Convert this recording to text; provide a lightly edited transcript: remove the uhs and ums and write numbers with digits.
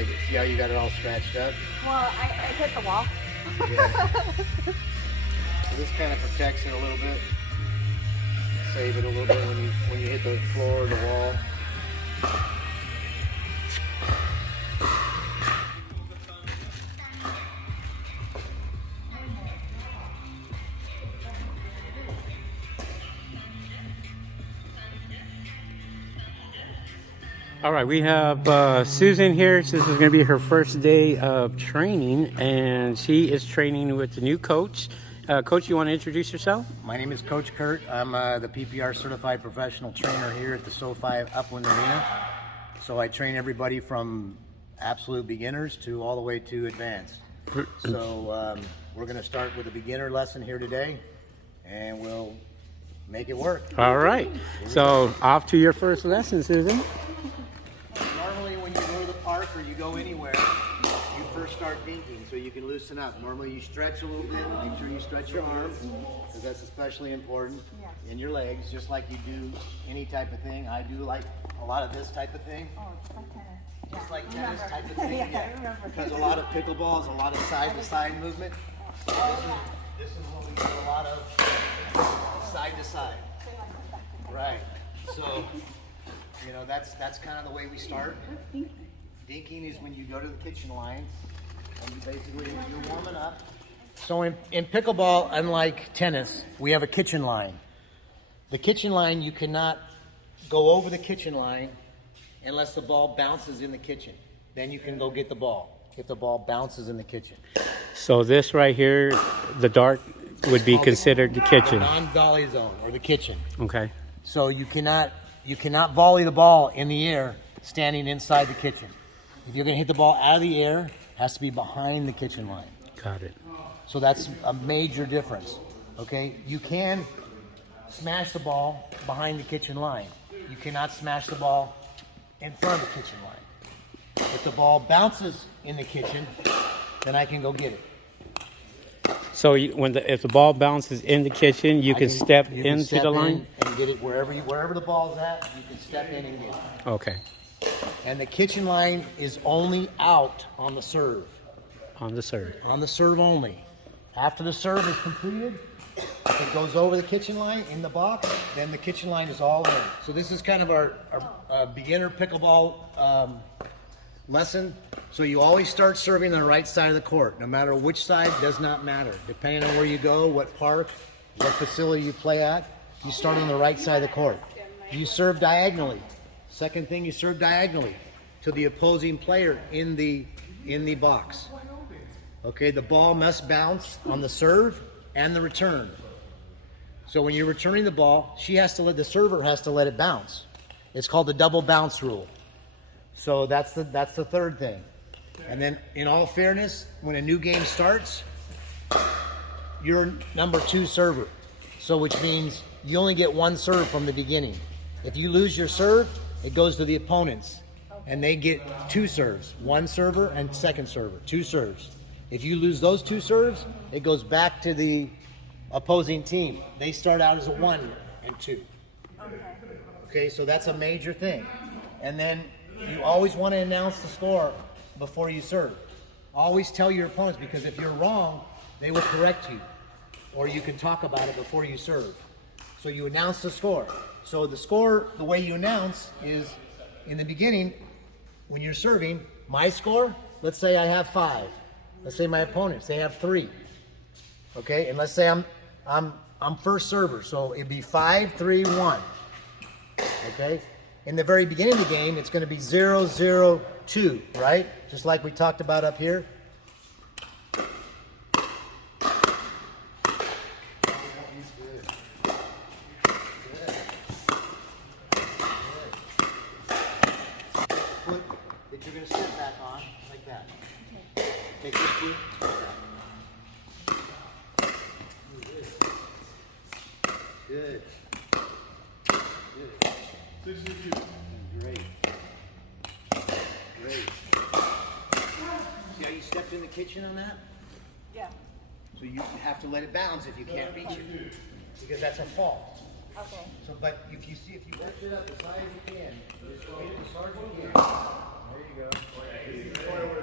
make it. See how you got it all scratched up? Well, I hit the wall. Yeah. So this kind of protects it a little bit. Save it a little bit when you hit the floor or the wall. All right, we have Susan here. This is going to be her first day of training, and she is training with the new coach. Coach, you want to introduce yourself? My name is Coach Kurt. I'm the PPR certified professional trainer here at the SoFi Upland Arena. So I train everybody from absolute beginners to all the way to advanced. So we're going to start with a beginner lesson here today, and we'll make it work. All right. So off to your first lesson, Susan. Normally when you go to the park or you go anywhere, you first start dinking so you can loosen up. Normally you stretch a little bit, make sure you stretch your arms, because that's especially important, in your legs, just like you do any type of thing. I do like a lot of this type of thing. Oh, it's like tennis. Just like tennis type of thing, I remember. Because a lot of pickleball is a lot of side-to-side movement. This is what we do a lot of side-to-side. Right. So, you know, that's kind of the way we start. Dinking is when you go to the kitchen line and you basically, you're warming up. So in pickleball, unlike tennis, we have a kitchen line. The kitchen line, you cannot go over the kitchen line unless the ball bounces in the kitchen. Then you can go get the ball if the ball bounces in the kitchen. So this right here, the dart, would be considered the kitchen. The non-volley zone, or the kitchen. Okay. So you cannot volley the ball in the air standing inside the kitchen. If you're going to hit the ball out of the air, it has to be behind the kitchen line. Got it. So that's a major difference. Okay, you can smash the ball behind the kitchen line. You cannot smash the ball in front of the kitchen line. If the ball bounces in the kitchen, then I can go get it. So if the ball bounces in the kitchen, you can step into the line? And get it wherever the ball's at, you can step in and get it. Okay. And the kitchen line is only out on the serve. On the serve. On the serve only. After the serve is completed, if it goes over the kitchen line in the box, then the kitchen line is all in. So this is kind of our beginner pickleball lesson. So you always start serving on the right side of the court. No matter which side, does not matter. Depending on where you go, what park, what facility you play at, you start on the right side of the court. You serve diagonally. Second thing, you serve diagonally to the opposing player in the box. Okay, the ball must bounce on the serve and the return. So when you're returning the ball, the server has to let it bounce. It's called the double bounce rule. So that's the third thing. And then in all fairness, when a new game starts, you're number 2 server. So which means you only get one serve from the beginning. If you lose your serve, it goes to the opponents. And they get 2 serves, one server and second server, 2 serves. If you lose those 2 serves, it goes back to the opposing team. They start out as a 1 and 2. Okay, so that's a major thing. And then you always want to announce the score before you serve. Always tell your opponents, because if you're wrong, they will correct you. Or you can talk about it before you serve. So you announce the score. So the score, the way you announce is, in the beginning, when you're serving, my score, let's say I have 5. Let's say my opponents, they have 3. Okay, and let's say I'm first server, so it'd be 5, 3, 1. Okay, in the very beginning of the game, it's going to be 0, 0, 2, right? Just like we talked about up here. Foot that you're going to sit back on, like that. Take this foot. Good. Great. Great. See how you stepped in the kitchen on that? Yeah. So you have to let it bounce if you can't reach it, because that's a fault. Okay. So, but if you lift it up as high as you can, just go as hard as you can. There you go.